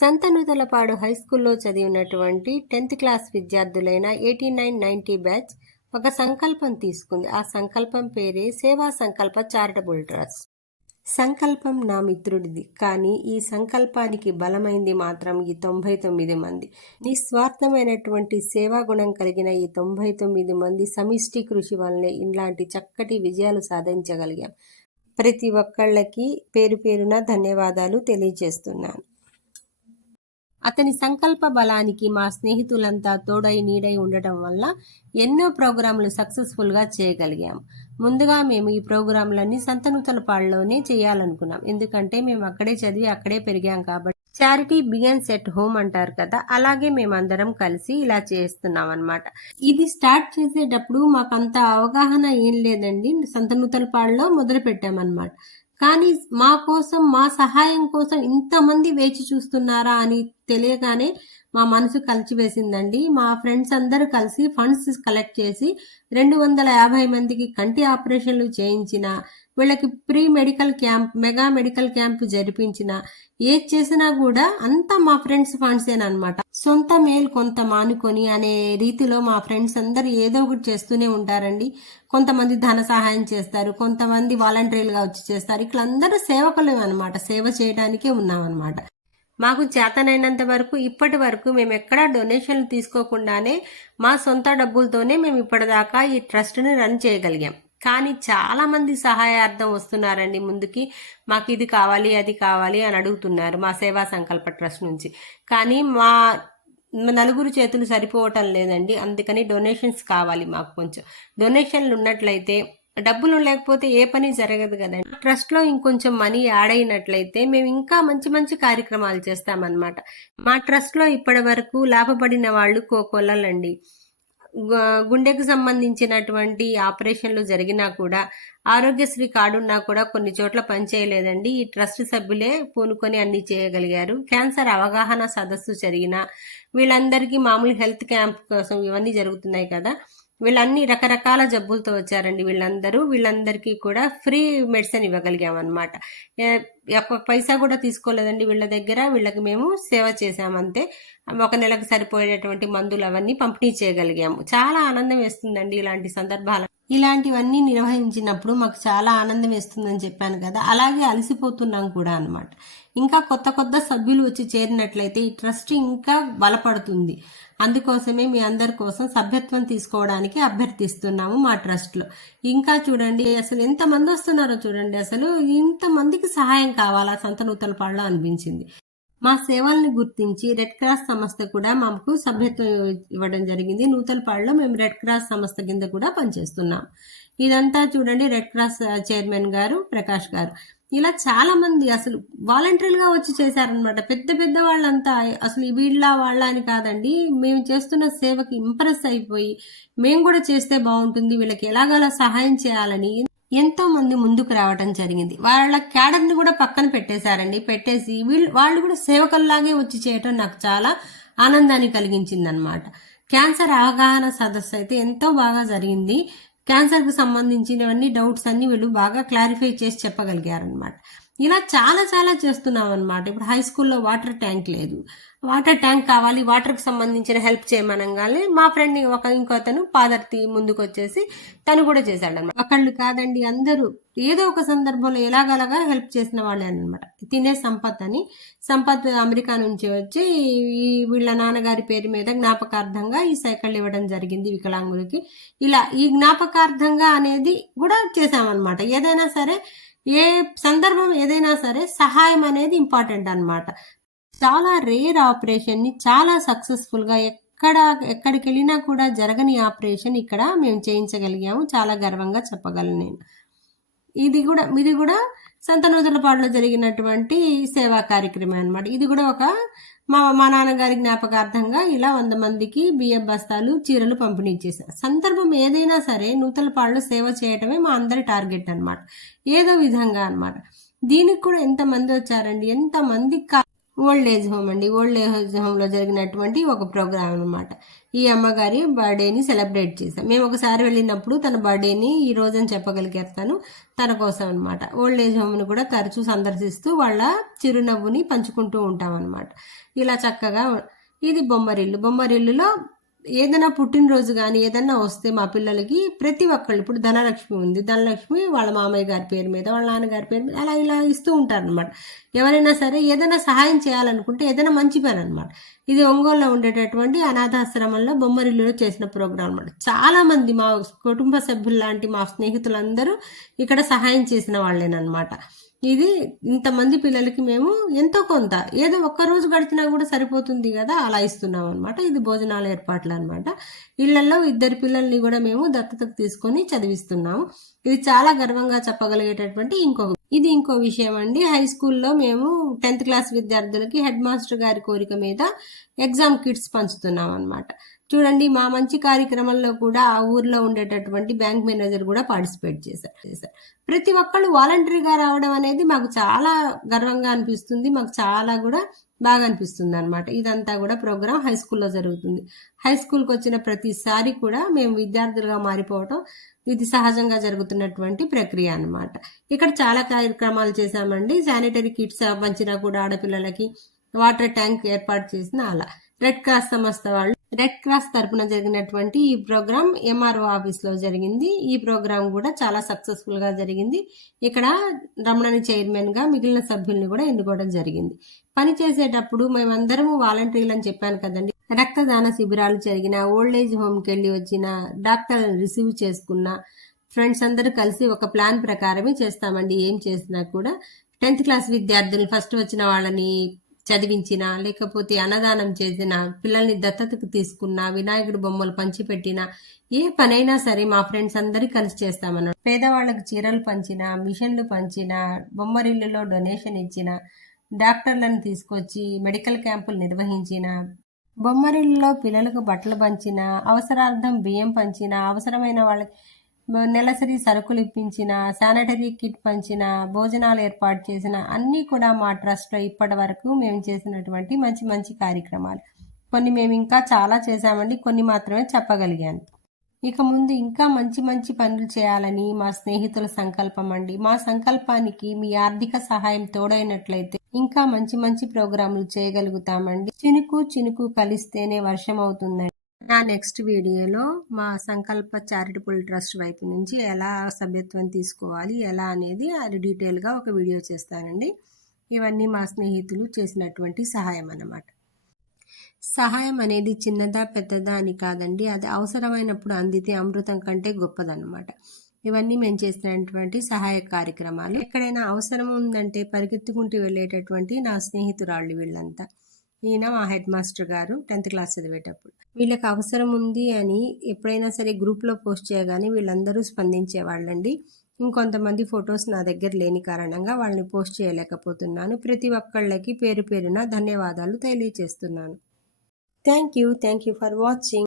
Santhanuthalapadu high స్కూల్లో చదివినటువంటి tenth class విద్యార్థులైన ఎయిటీ నైన్ నైన్టీ బ్యాచ్ ఒక సంకల్పం తీసుకుంది. ఆ సంకల్పం పేరే సేవా సంకల్ప చారిటబుల్ ట్రస్ట్. సంకల్పం నా మిత్రుడిది. కానీ ఈ సంకల్పానికి బలమైంది మాత్రం ఈ తొంభై తొమ్మిది మంది. నిస్వార్థమైనటువంటి సేవా గుణం కలిగిన ఈ తొంభై తొమ్మిది మంది సమిష్టి కృషి వల్లనే ఇలాంటి చక్కటి విజయాలు సాధించగలిగాం. ప్రతి ఒక్కళ్ళకి పేరు పేరున ధన్యవాదాలు తెలియజేస్తున్నాను. అతని సంకల్ప బలానికి మా స్నేహితులంతా తోడై నీడై ఉండటం వల్ల ఎన్నో ప్రోగ్రాంలు సక్సెస్ఫుల్గా చేయగలిగాం. ముందుగా మేము ఈ ప్రోగ్రాంలన్నీ సంతనూతలపాడులోనే చేయాలనుకున్నాం. ఎందుకంటే మేము అక్కడే చదివి అక్కడే పెరిగాం కాబట్టి చారిటీ బిగన్స్ ఎట్ హోమ్ అంటారు కదా అలాగే మేమందరం కలిసి ఇలా చేస్తున్నాం అనమాట ఇది స్టార్ట్ చేసేటప్పుడు మాకు అంత అవగాహన ఏం లేదండి. సంతనూతలపాడులో మొదలు పెట్టామన్నమాట. కానీ మా కోసం మా సహాయం కోసం ఇంతమంది వేచి చూస్తున్నారా అని తెలియగానే మా మనసు కలిచివేసిందండి. మా ఫ్రెండ్స్ అందరూ కలిసి ఫండ్స్ కలెక్ట్ చేసి రెండు వందల యాభై మందికి కంటి ఆపరేషన్లు చేయించిన వీళ్ళకి pre medical camp mega medical camp జరిపించిన ఏది చేసినా కూడా అంతా మా ఫ్రెండ్స్ ఫండ్సేనమాట సొంత మేలు కొంత మానుకొని అనే రీతిలో మా ఫ్రెండ్స్ అందరూ ఏదో ఒకటి చేస్తూనే ఉంటారండి. కొంతమంది ధన సహాయం చేస్తారు కొంతమంది వాలంటీర్లుగా వచ్చి చేస్తారు. ఇట్లా అందరూ సేవకులు అనమాట సేవ చేయడానికే ఉన్నామన్నమాట. మాకు చేతనైనంత వరకు ఇప్పటి వరకు మేము ఎక్కడా డొనేషన్లు తీసుకోకుండానే మా సొంత డబ్బులతోనే మేము ఇప్పటిదాకా ఈ ట్రస్ట్ని రన్ చేయగలిగాం. కానీ చాలా మంది సహాయార్థం వస్తున్నారండి ముందుకి. మాకు ఇది కావాలి అది కావాలి అని అడుగుతున్నారు మా సేవా సంకల్ప ట్రస్ట్ నుంచి. కానీ మా నలుగురు చేతులు సరిపోవటం లేదండి. అందుకని డొనేషన్స్ కావాలి మాకు కొంచెం. డొనేషన్లు ఉన్నట్లయితే డబ్బులు లేకపోతే ఏ పని జరగదు కదండి. ట్రస్ట్లో ఇంకొంచెం మనీ యాడ్ అయినట్లయితే మేము ఇంకా మంచి మంచి కార్యక్రమాలు చేస్తామన్నమాట. మా ట్రస్ట్లో ఇప్పటి వరకు లాభపడిన వాళ్ళు కోకొల్లలండి గుండెకు సంబంధించినటువంటి ఆపరేషన్లు జరిగినా కూడా ఆరోగ్యశ్రీ కార్డు ఉన్నా కూడా కొన్ని చోట్ల పనిచేయలేదండి. ఈ ట్రస్ట్ సభ్యులే పూనుకొని అన్ని చేయగలిగారు. క్యాన్సర్ అవగాహన సదస్సు జరిగిన వీళ్ళందరికీ మామూలు హెల్త్ క్యాంప్ కోసం ఇవన్నీ జరుగుతున్నాయి కదా. వీళ్ళన్ని రకరకాల జబ్బులతో వచ్చారండి వీళ్ళందరూ. వీళ్ళందరికీ కూడా ఫ్రీ మెడిసిన్ ఇవ్వగలిగామన్నమాట. ఒక్క పైసా కూడా తీసుకోలేదండి వీళ్ళ దగ్గర. వీళ్ళకి మేము సేవ చేసామంతే ఒక నెలకు సరిపోయేటటువంటి మందులు అవన్నీ పంపిణీ చేయగలిగాము. చాలా ఆనందం వేస్తుందండి ఇలాంటి సందర్భాలు ఇలాంటివన్నీ నిర్వహించినప్పుడు మాకు చాలా ఆనందం వేస్తుందని చెప్పాను కదా. అలాగే అలసిపోతున్నాం కూడా అనమాట ఇంకా కొత్త కొత్త సభ్యులు వచ్చి చేరినట్లయితే ఈ ట్రస్ట్ ఇంకా బలపడుతుంది. అందుకోసమే మీ అందరి కోసం సభ్యత్వం తీసుకోవడానికి అభ్యర్థిస్తున్నాము మా ట్రస్ట్లో. ఇంకా చూడండి అసలు ఎంతమంది వస్తున్నారో చూడండి. అసలు ఇంతమందికి సహాయం కావాలా? సంతనూతలపాడులో అనిపించింది. మా సేవల్ని గుర్తించి రెడ్ క్రాస్ సంస్థ కూడా మాకు సభ్యత్వం ఇవ్వడం జరిగింది. నూతలపాడులో మేము రెడ్ క్రాస్ సంస్థ కింద కూడా పనిచేస్తున్నాం. ఇదంతా చూడండి రెడ్ క్రాస్ చైర్మన్ గారు ప్రకాష్ గారు. ఇలా చాలా మంది అసలు వాలంటీర్లుగా వచ్చి చేశారనమాట పెద్ద పెద్ద వాళ్ళంతా అసలు వీళ్ళ వాళ్ళ అని కాదండి. మేము చేస్తున్న సేవకి ఇంప్రెస్ అయిపోయి మేము కూడా చేస్తే బాగుంటుంది. వీళ్ళకి ఎలాగలా సహాయం చేయాలని ఎంతో మంది ముందుకు రావడం జరిగింది. వాళ్ళ క్యాడర్ని కూడా పక్కన పెట్టేశారండి. పెట్టేసి వీళ్ళు వాళ్ళు కూడా సేవకుల్లాగే వచ్చి చేయటం నాకు చాలా ఆనందాన్ని కలిగించింది అనమాట క్యాన్సర్ అవగాహన సదస్సు అయితే ఎంతో బాగా జరిగింది. క్యాన్సర్కు సంబంధించినవన్నీ డౌట్స్ అన్ని వీళ్ళు బాగా క్లారిఫై చేసి చెప్పగలిగారనమాట ఇలా చాలా చాలా చేస్తున్నాం అనమాట ఇప్పుడు హై స్కూల్లో వాటర్ ట్యాంక్ లేదు. వాటర్ ట్యాంక్ కావాలి వాటర్కి సంబంధించిన హెల్ప్ చేయమనగానే మా ఫ్రెండ్ ఒక ఇంకో అతను పాదర్తి ముందుకు వచ్చేసి తను కూడా చేశాడు అనమాట ఒకళ్ళు కాదండి అందరూ ఏదో ఒక సందర్భంలో ఎలాగలాగా హెల్ప్ చేసిన వాళ్ళే అనమాట తినే సంపత్ అని సంపత్ అమెరికా నుంచి వచ్చి ఈ వీళ్ళ నాన్నగారి పేరు మీద జ్ఞాపకార్థంగా ఈ సైకిల్ ఇవ్వడం జరిగింది వికలాంగులకి. ఇలా ఈ జ్ఞాపకార్థంగా అనేది కూడా చేసామన్నమాట ఏదైనా సరే ఏ సందర్భం ఏదైనా సరే సహాయం అనేది ఇంపార్టెంట్ అనమాట చాలా రేర్ ఆపరేషన్ని చాలా సక్సెస్ఫుల్గా ఎక్కడ ఎక్కడికి వెళ్ళినా కూడా జరగని ఆపరేషన్ ఇక్కడ మేము చేయించగలిగాము. చాలా గర్వంగా చెప్పగలను నేను. ఇది కూడా ఇది కూడా సంతనూతలపాడులో జరిగినటువంటి సేవా కార్యక్రమం అనమాట ఇది కూడా ఒక మా మా నాన్నగారి జ్ఞాపకార్థంగా ఇలా వంద మందికి బియ్యం బస్తాలు చీరలు పంపిణీ చేశారు. సందర్భం ఏదైనా సరే నూతలపాడులో సేవ చేయటమే మా అందరి టార్గెట్ అనమాట ఏదో విధంగా అనమాట దీనికి కూడా ఎంతమంది వచ్చారండి? ఎంతమంది ఓల్డ్ ఏజ్ హోమ్ అండి. ఓల్డ్ ఏజ్ హోమ్లో జరిగినటువంటి ఒక ప్రోగ్రామ్ అనమాట ఈ అమ్మగారి బర్త్డేని సెలబ్రేట్ చేశాం. మేము ఒకసారి వెళ్ళినప్పుడు తన బర్త్డేని ఈ రోజని చెప్పగలిగేస్తాను. తన కోసం అనమాట ఓల్డ్ ఏజ్ హోమ్ని కూడా తరచూ సందర్శిస్తూ వాళ్ళ చిరునవ్వుని పంచుకుంటూ ఉంటాం అనమాట ఇలా చక్కగా ఇది బొమ్మరిల్లు. బొమ్మరిల్లులో ఏదైనా పుట్టినరోజు కానీ ఏదైనా వస్తే మా పిల్లలకి ప్రతి ఒక్కళ్ళు ఇప్పుడు ధనలక్ష్మి ఉంది. ధనలక్ష్మి వాళ్ళ మామయ్య గారి పేరు మీద వాళ్ళ నాన్నగారి పేరు మీద అలా ఇలా ఇస్తూ ఉంటారనమాట ఎవరైనా సరే ఏదైనా సహాయం చేయాలనుకుంటే ఏదైనా మంచి పని అనమాట ఇది ఒంగోలులో ఉండేటటువంటి అనాథాశ్రమంలో బొమ్మరిల్లులో చేసిన ప్రోగ్రాం అనమాట చాలామంది మా కుటుంబ సభ్యులు లాంటి మా స్నేహితులందరూ ఇక్కడ సహాయం చేసిన వాళ్ళేనమాట ఇది ఇంతమంది పిల్లలకి మేము ఎంతో కొంత ఏదో ఒక్క రోజు గడిచినా కూడా సరిపోతుంది కదా అలా ఇస్తున్నాం అనమాట ఇది భోజనాల ఏర్పాట్లు అనమాట ఇళ్ళలో ఇద్దరు పిల్లల్ని కూడా మేము దత్తతకు తీసుకొని చదివిస్తున్నాము. ఇది చాలా గర్వంగా చెప్పగలిగేటటువంటి ఇంకొక ఇది ఇంకో విషయం అండి. హై స్కూల్లో మేము టెన్త్ క్లాస్ విద్యార్థులకి హెడ్ మాస్టర్ గారి కోరిక మీద ఎగ్జామ్ కిట్స్ పంచుతున్నాం అనమాట చూడండి మా మంచి కార్యక్రమంలో కూడా ఆ ఊర్లో ఉండేటటువంటి బ్యాంక్ మేనేజర్ కూడా పార్టిసిపేట్ చేశారు చేశారు. ప్రతి ఒక్కళ్ళు వాలంటరీగా రావడం అనేది మాకు చాలా గర్వంగా అనిపిస్తుంది మాకు చాలా కూడా బాగా అనిపిస్తుంది అనమాట ఇదంతా కూడా ప్రోగ్రామ్ హై స్కూల్లో జరుగుతుంది. హై స్కూల్కి వచ్చిన ప్రతిసారి కూడా మేము విద్యార్థులుగా మారిపోవటం ఇది సహజంగా జరుగుతున్నటువంటి ప్రక్రియ అనమాట ఇక్కడ చాలా కార్యక్రమాలు చేశామండి. శానిటరీ కిట్స్ పంచినా కూడా ఆడపిల్లలకి వాటర్ ట్యాంక్ ఏర్పాటు చేసిన అలా. రెడ్ క్రాస్ సంస్థ వాళ్ళు రెడ్ క్రాస్ తరపున జరిగినటువంటి ఈ ప్రోగ్రామ్ ఎంఆర్ఓ ఆఫీస్లో జరిగింది. ఈ ప్రోగ్రామ్ కూడా చాలా సక్సెస్ఫుల్గా జరిగింది. ఇక్కడ రమణని చైర్మన్గా మిగిలిన సభ్యుల్ని కూడా ఎన్నుకోవడం జరిగింది. పని చేసేటప్పుడు మేమందరము వాలంటీర్లు అని చెప్పాను కదండి. రక్తదాన శిబిరాలు జరిగిన ఓల్డ్ ఏజ్ హోమ్కి వెళ్ళి వచ్చిన డాక్టర్ రిసీవ్ చేసుకున్న ఫ్రెండ్స్ అందరూ కలిసి ఒక ప్లాన్ ప్రకారమే చేస్తామండి. ఏం చేసినా కూడా. టెన్త్ క్లాస్ విద్యార్థులు ఫస్ట్ వచ్చిన వాళ్ళని చదివించినా లేకపోతే అన్నదానం చేసిన పిల్లల్ని దత్తతకు తీసుకున్న వినాయకుడు బొమ్మలు పంచిపెట్టిన ఏ పనైనా సరే మా ఫ్రెండ్స్ అందరి కలిసి చేస్తామన్నాడు పేదవాళ్ళకు చీరలు పంచిన మిషన్లు పంచిన బొమ్మరిల్లులో డొనేషన్ ఇచ్చిన డాక్టర్లను తీసుకొచ్చి మెడికల్ క్యాంపులు నిర్వహించిన బొమ్మరిల్లులో పిల్లలకు బట్టలు పంచిన అవసరార్థం బియ్యం పంచిన అవసరమైన వాళ్ళకి నెలసరి సరుకులు ఇప్పించిన శానిటరీ కిట్ పంచిన భోజనాలు ఏర్పాటు చేసిన అన్నీ కూడా మా ట్రస్ట్లో ఇప్పటి వరకు మేము చేసినటువంటి మంచి మంచి కార్యక్రమాలు. కొన్ని మేము ఇంకా చాలా చేశామండి కొన్ని మాత్రమే చెప్పగలిగాను. ఇక ముందు ఇంకా మంచి మంచి పనులు చేయాలని మా స్నేహితుల సంకల్పం అండి. మా సంకల్పానికి మీ ఆర్థిక సహాయం తోడైనట్లయితే ఇంకా మంచి మంచి ప్రోగ్రాములు చేయగలుగుతామండి. చినుకు చినుకు కలిస్తేనే వర్షం అవుతుందండి. నా నెక్స్ట్ వీడియోలో మా సంకల్ప చారిటబుల్ ట్రస్ట్ వైపు నుంచి ఎలా సభ్యత్వం తీసుకోవాలి ఎలా అనేది అది డీటెయిల్గా ఒక వీడియో చేస్తానండి. ఇవన్నీ మా స్నేహితులు చేసినటువంటి సహాయం అన్నమాట. సహాయం అనేది చిన్నదా పెద్దదా అని కాదండి అది అవసరమైనప్పుడు అందితే అమృతం కంటే గొప్పదన్నమాట. ఇవన్నీ మేము చేసినటువంటి సహాయ కార్యక్రమాలు. ఎక్కడైనా అవసరం ఉందంటే పరిగెత్తుకుంటూ వెళ్ళేటటువంటి నా స్నేహితురాళ్ళు వీళ్ళంతా. ఈయన మా హెడ్ మాస్టర్ గారు టెన్త్ క్లాస్ చదివేటప్పుడు. వీళ్ళకి అవసరం ఉంది అని ఎప్పుడైనా సరే గ్రూప్లో పోస్ట్ చేయగానే వీళ్ళందరూ స్పందించేవాళ్ళండి ఇంకొంతమంది ఫొటోస్ నా దగ్గర లేని కారణంగా వాళ్ళని పోస్ట్ చేయలేకపోతున్నాను. ప్రతి ఒక్కళ్ళకి పేరు పేరున ధన్యవాదాలు తెలియజేస్తున్నాను thank you. Thank you for watching.